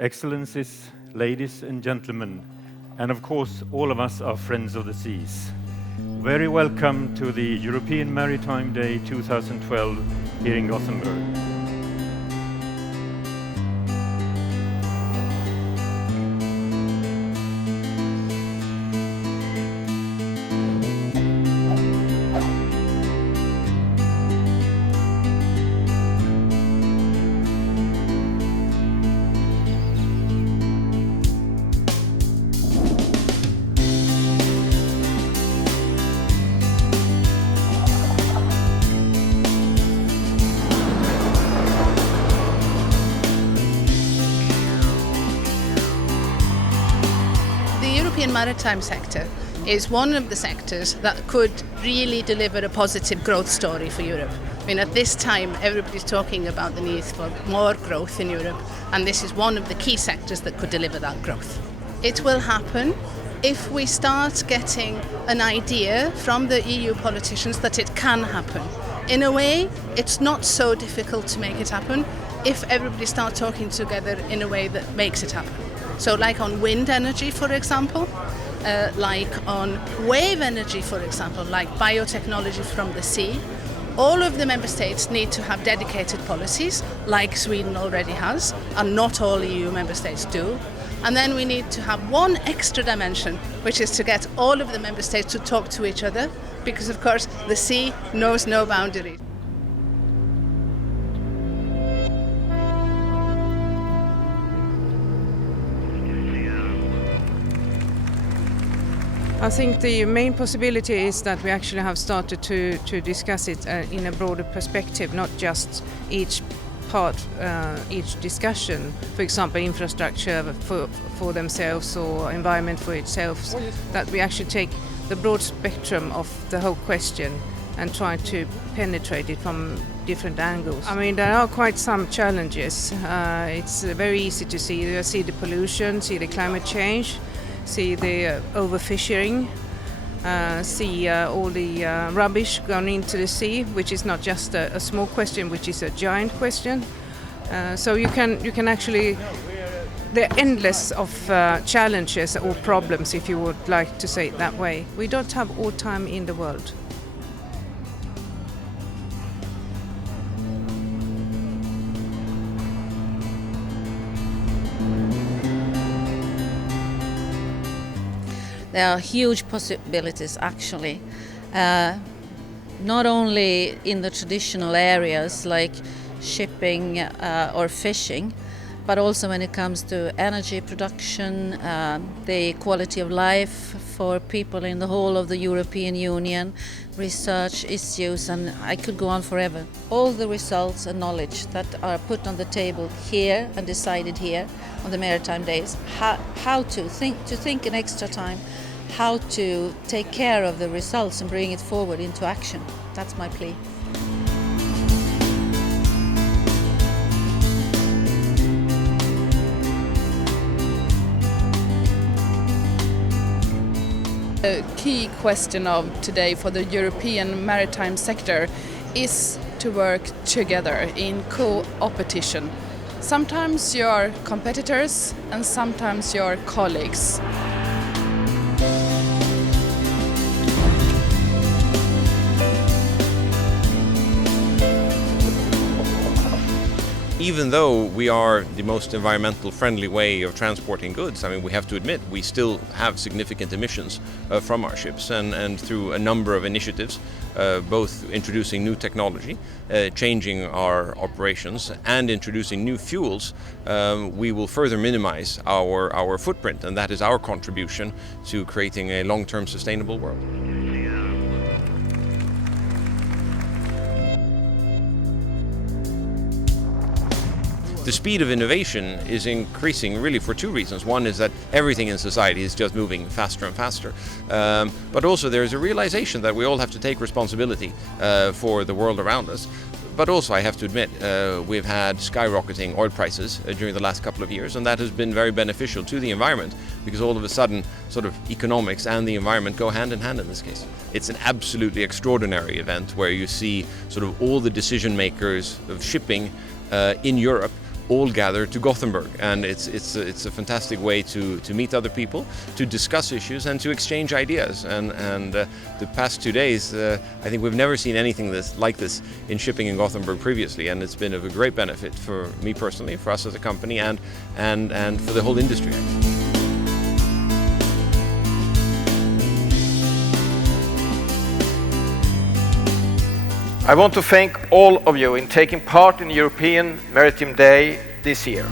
Excellencies, ladies and gentlemen, and of course all of us are friends of the seas. Very welcome to the European Maritime Day 2012 here in Gothenburg. The European maritime sector is one of the sectors that could really deliver a positive growth story for Europe. I mean, at this time, everybody's talking about the need for more growth in Europe, and this is one of the key sectors that could deliver that growth. It will happen if we start getting an idea from the EU politicians that it can happen. In a way, it's not so difficult to make it happen if everybody starts talking together in a way that makes it happen. So like on wind energy, for example, like on wave energy, for example, like biotechnology from the sea, all of the member states need to have dedicated policies, like Sweden already has, and not all EU member states do. And then we need to have one extra dimension, which is to get all of the member states to talk to each other, because of course the sea knows no boundaries. I think the main possibility is that we actually have started to discuss it in a broader perspective, not just each part, each discussion, for example, infrastructure for themselves or environment for itself, that we actually take the broad spectrum of the whole question and try to penetrate it from different angles. I mean, there are quite some challenges. It's very easy to see the pollution, see the climate change, see the overfishing, see all the rubbish going into the sea, which is not just a small question, which is a giant question. So you can actually, there are endless of challenges or problems, if you would like to say it that way. We don't have all time in the world. There are huge possibilities actually, not only in the traditional areas like shipping or fishing, but also when it comes to energy production, the quality of life for people in the whole of the European Union, research issues, and I could go on forever. All the results and knowledge that are put on the table here and decided here on the Maritime Days, how to think an extra time, how to take care of the results and bring it forward into action. That's my plea. The key question of today for the European maritime sector is to work together in co-opetition. Sometimes you're competitors and sometimes you're colleagues. Even though we are the most environmental friendly way of transporting goods, I mean, we have to admit we still have significant emissions from our ships, and through a number of initiatives, both introducing new technology, changing our operations, and introducing new fuels, we will further minimize our footprint, and that is our contribution to creating a long-term sustainable world. The speed of innovation is increasing really for two reasons. One is that everything in society is just moving faster and faster. But also there is a realization that we all have to take responsibility for the world around us. But also I have to admit, we've had skyrocketing oil prices during the last couple of years, and that has been very beneficial to the environment, because all of a sudden sort of economics and the environment go hand in hand in this case. It's an absolutely extraordinary event where you see sort of all the decision makers of shipping in Europe all gather to Gothenburg, and it's a fantastic way to meet other people, to discuss issues, and to exchange ideas. And the past 2 days, I think we've never seen anything like this in shipping in Gothenburg previously, and it's been of a great benefit for me personally, for us as a company, and for the whole industry. I want to thank all of you in taking part in the European Maritime Day this year.